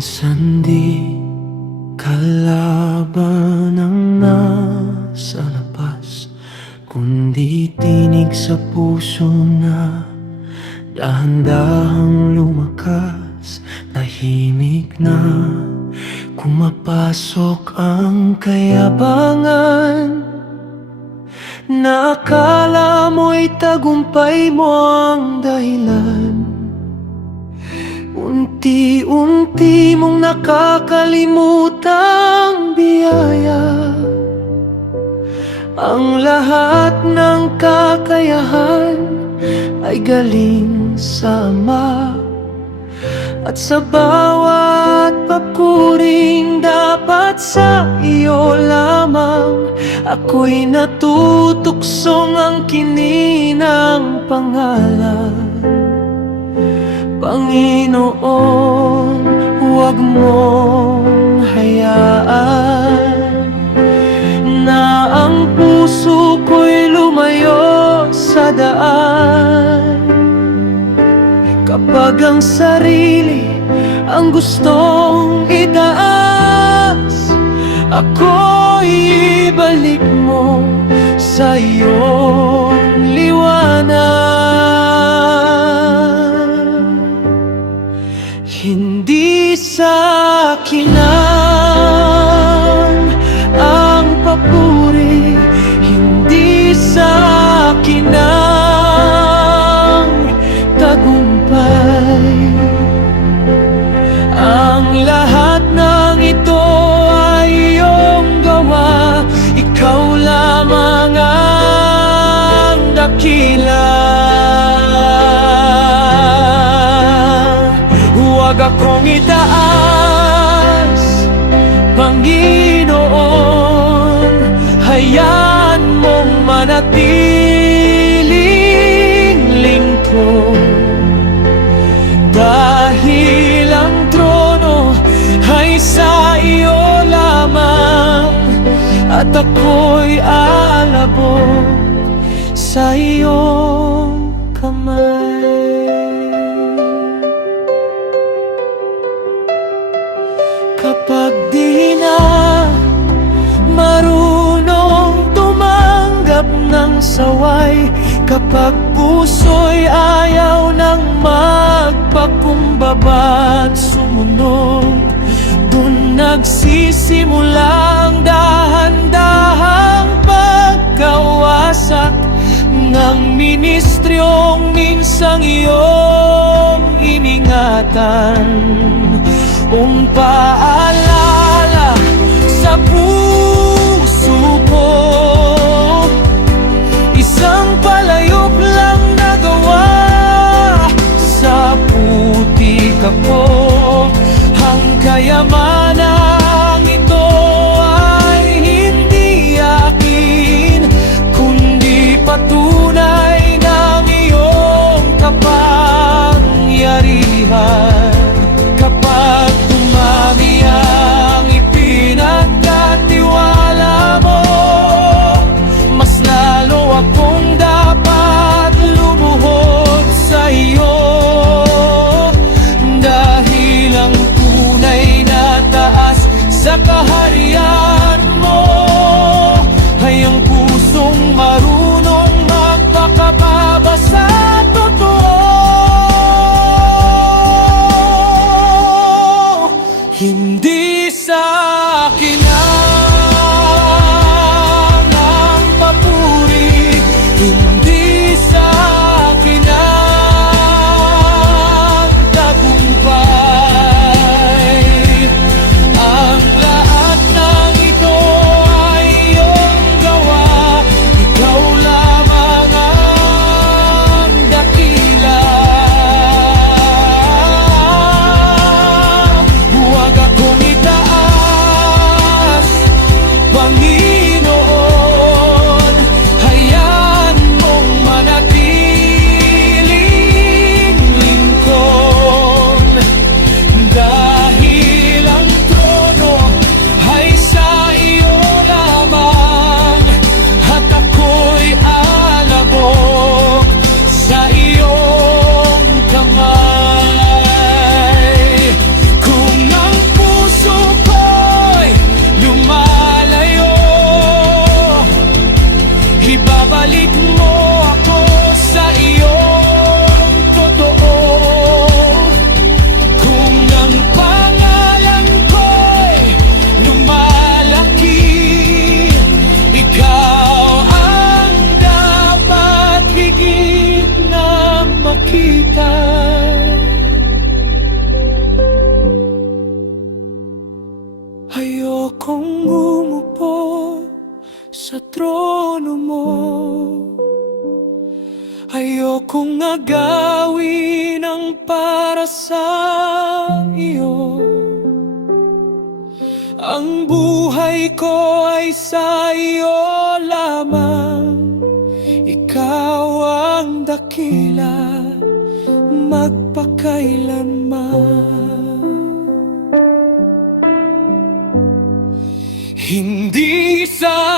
Minsan di kalaban ang nasa labas, kundi tinig sa puso na dahan-dahang lumakas. Tahimik na kumapasok ang kayabangan na akala mo'y tagumpay mo ang dahilan. Unti-unti mong nakakalimutang biyaya ang lahat ng kakayahan ay galing sa Ama. At sa bawat papuring dapat sa iyo lamang, ako'y natutuksong ang kininang pangalan. Panginoon, huwag mong hayaan na ang puso ko'y lumayo sa daan. Kapag ang sarili ang gustong itaas, ako'y ibalik mo sa iyong liwanag. Hindi sa akin ang papuri, hindi sa akin ang tagumpay. Ang lahat ng ito ay iyong gawa, ikaw lamang ang dakila. Huwag akong itaas, Panginoon, hayaan mong manatiling lingkod. Dahil ang trono ay sa iyo lamang, at ako'y alabok sa iyong kamay. Kapag di na marunong tumanggap ng saway, kapag puso'y ayaw nang magpakumbaba at sumunod, dun nagsisimulang dahan-dahang pagkawasak ng ministryong minsang iyong iningatan. Paalala sa puso ko, isang palayok lang nagawa sa putik ako. Ang kayamanang ito ay hindi akin, kundi patunay ng iyong kapangyarihan. Kapag dumami ang ipinagkatiwala mo, mas lalo akong dapat lumuhod sa iyo. Dahil ang tunay na taas sa kaharian mo ay ang pusong marunong magpakababa sa totoo. Hindi sa akin ang papuri, hindi sa akin ang tagumpay. Ang lahat ng ito ay iyong gawa, ikaw lamang ang dakila. Huwag akong itaas, Ayokong umupo sa trono mo, ayokong agawin ang para sa iyo. Ang buhay ko ay sa iyo lamang, ikaw ang dakila magpakailanman. Hindi sa